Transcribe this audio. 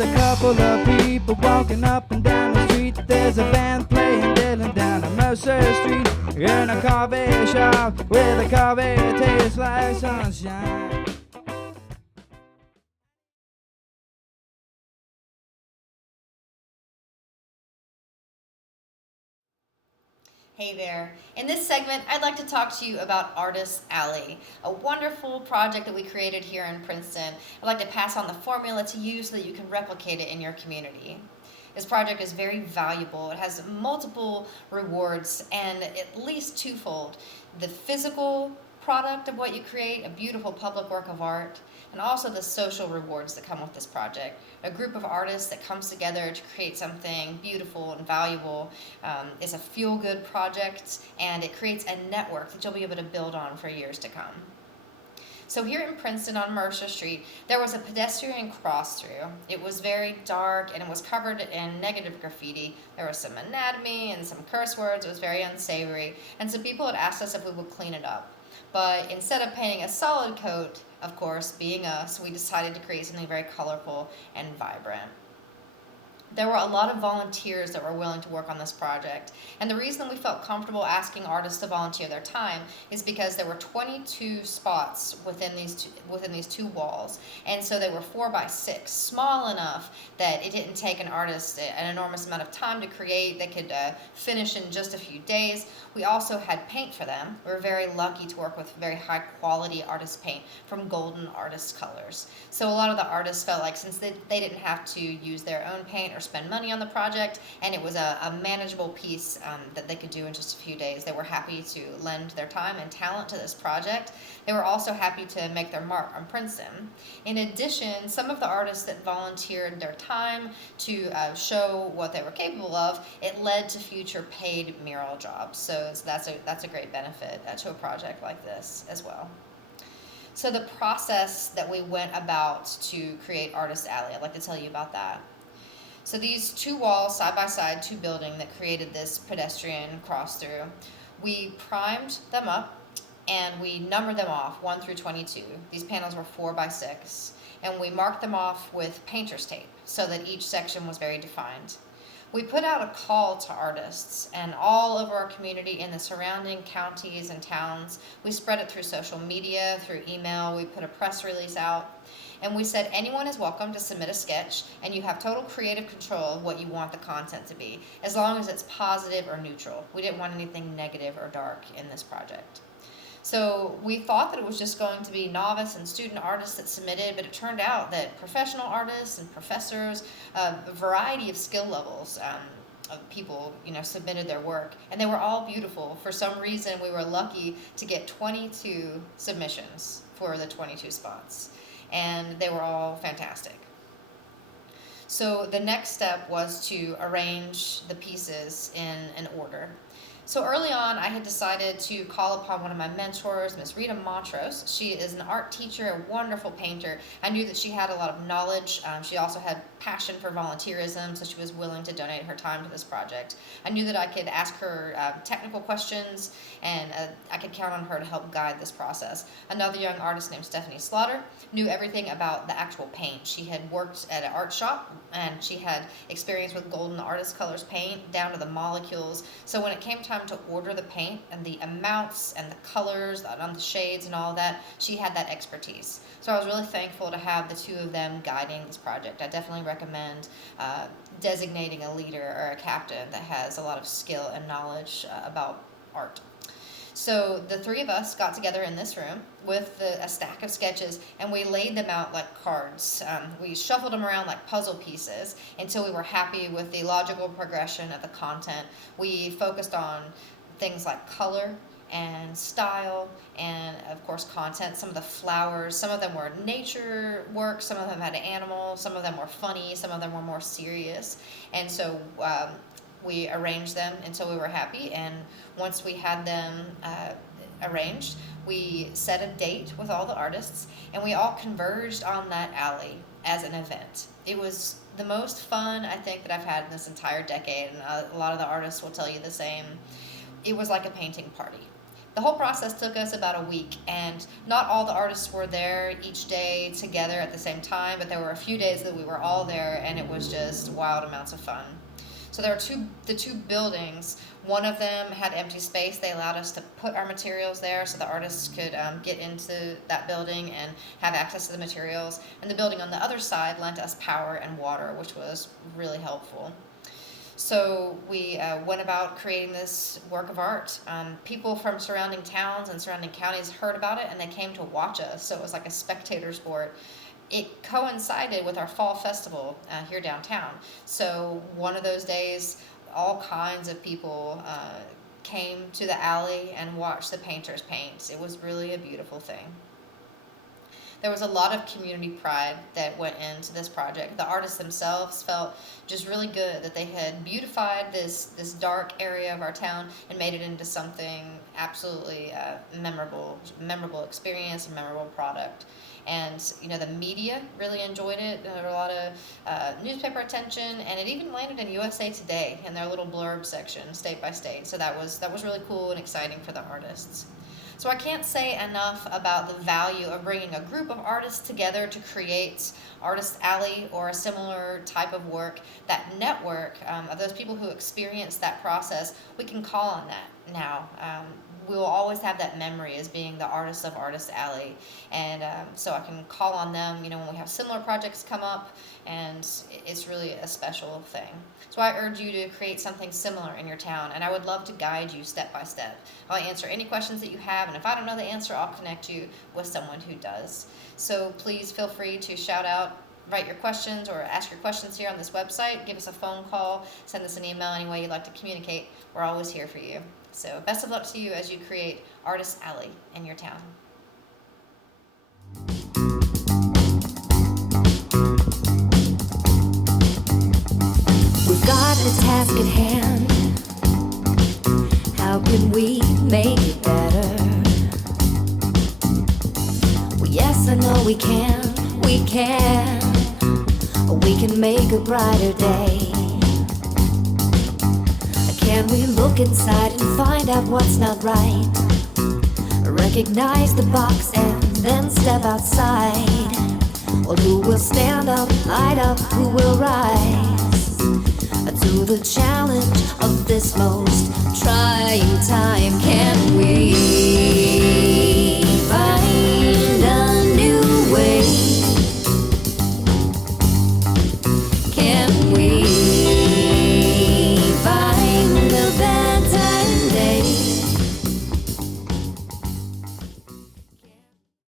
There's a couple of people walking up and down the street. There's a band playing Dylan down on Mercer Street. In a coffee shop where the coffee tastes like sunshine. Hey there. In this segment, I'd like to talk to you about Artist Alley, a wonderful project that we created here in Princeton. I'd like to pass on the formula to you so that you can replicate it in your community. This project is very valuable. It has multiple rewards and at least twofold. The physical product of what you create, a beautiful public work of art, and also the social rewards that come with this project. A group of artists that comes together to create something beautiful and valuable is a feel-good project, and it creates a network that you'll be able to build on for years to come. So here in Princeton on Mercer Street, there was a pedestrian cross-through. It was very dark and it was covered in negative graffiti. There was some anatomy and some curse words. It was very unsavory. And some people had asked us if we would clean it up. But instead of painting a solid coat, of course, being us, we decided to create something very colorful and vibrant. There were a lot of volunteers that were willing to work on this project. And the reason we felt comfortable asking artists to volunteer their time is because there were 22 spots within these two walls. And so they were 4 by 6, small enough that it didn't take an artist an enormous amount of time to create. They could finish in just a few days. We also had paint for them. We were very lucky to work with very high quality artist paint from Golden Artist Colors. So a lot of the artists felt like since they didn't have to use their own paint or spend money on the project, and it was a manageable piece that they could do in just a few days, they were happy to lend their time and talent to this project. They were also happy to make their mark on Princeton. In addition, some of the artists that volunteered their time to show what they were capable of, it led to future paid mural jobs. So that's a great benefit to a project like this as well. So the process that we went about to create Artist Alley, I'd like to tell you about that. So these two walls, side by side, two buildings that created this pedestrian cross through, we primed them up and we numbered them off 1 through 22. These panels were 4 by 6, and we marked them off with painter's tape so that each section was very defined. We put out a call to artists, and all over our community in the surrounding counties and towns. We spread it through social media, through email. We put a press release out, and we said anyone is welcome to submit a sketch, and you have total creative control of what you want the content to be, as long as it's positive or neutral. We didn't want anything negative or dark in this project. So we thought that it was just going to be novice and student artists that submitted, but it turned out that professional artists and professors, a variety of skill levels of people, submitted their work, and they were all beautiful. For some reason, we were lucky to get 22 submissions for the 22 spots, and they were all fantastic. So the next step was to arrange the pieces in an order. So early on, I had decided to call upon one of my mentors, Miss Rita Montrose. She is an art teacher, a wonderful painter. I knew that she had a lot of knowledge. She also had passion for volunteerism, so she was willing to donate her time to this project. I knew that I could ask her technical questions, and I could count on her to help guide this process. Another young artist named Stephanie Slaughter knew everything about the actual paint. She had worked at an art shop, and she had experience with Golden Artist Colors paint down to the molecules. So when it came time to order the paint and the amounts and the colors and the shades and all that, she had that expertise. So I was really thankful to have the two of them guiding this project. I definitely recommend designating a leader or a captain that has a lot of skill and knowledge about art. So the three of us got together in this room with a stack of sketches, and we laid them out like cards. We shuffled them around like puzzle pieces until we were happy with the logical progression of the content. We focused on things like color and style and, of course, content. Some of the flowers, some of them were nature work, some of them had animals, some of them were funny, some of them were more serious. And so we arranged them until we were happy, and once we had them arranged, we set a date with all the artists, and we all converged on that alley as an event. It was the most fun, I think, that I've had in this entire decade, and a lot of the artists will tell you the same. It was like a painting party. The whole process took us about a week, and not all the artists were there each day together at the same time, but there were a few days that we were all there, and it was just wild amounts of fun. So there are the two buildings. One of them had empty space. They allowed us to put our materials there so the artists could get into that building and have access to the materials. And the building on the other side lent us power and water, which was really helpful. So we went about creating this work of art. People from surrounding towns and surrounding counties heard about it, and they came to watch us. So it was like a spectator sport. It coincided with our fall festival here downtown. So one of those days, all kinds of people came to the alley and watched the painters paint. It was really a beautiful thing. There was a lot of community pride that went into this project. The artists themselves felt just really good that they had beautified this dark area of our town and made it into something absolutely memorable experience, a memorable product. And the media really enjoyed it. There were a lot of newspaper attention, and it even landed in USA Today in their little blurb section, state by state. So that was really cool and exciting for the artists. So I can't say enough about the value of bringing a group of artists together to create Artist Alley or a similar type of work. That network of those people who experience that process, we can call on that now. We will always have that memory as being the artists of Artist Alley, and so I can call on them when we have similar projects come up, and it's really a special thing. So I urge you to create something similar in your town, and I would love to guide you step by step. I'll answer any questions that you have, and if I don't know the answer, I'll connect you with someone who does. So please feel free to shout out, write your questions, or ask your questions here on this website. Give us a phone call, send us an email, any way you'd like to communicate. We're always here for you. So best of luck to you as you create Artist Alley in your town. We've got a task at hand. How can we make it better? Well, yes, I know we can. We can make a brighter day. Can we look inside and find out what's not right? Recognize the box and then step outside. Or who will stand up, light up, who will rise to the challenge of this most trying time? Can we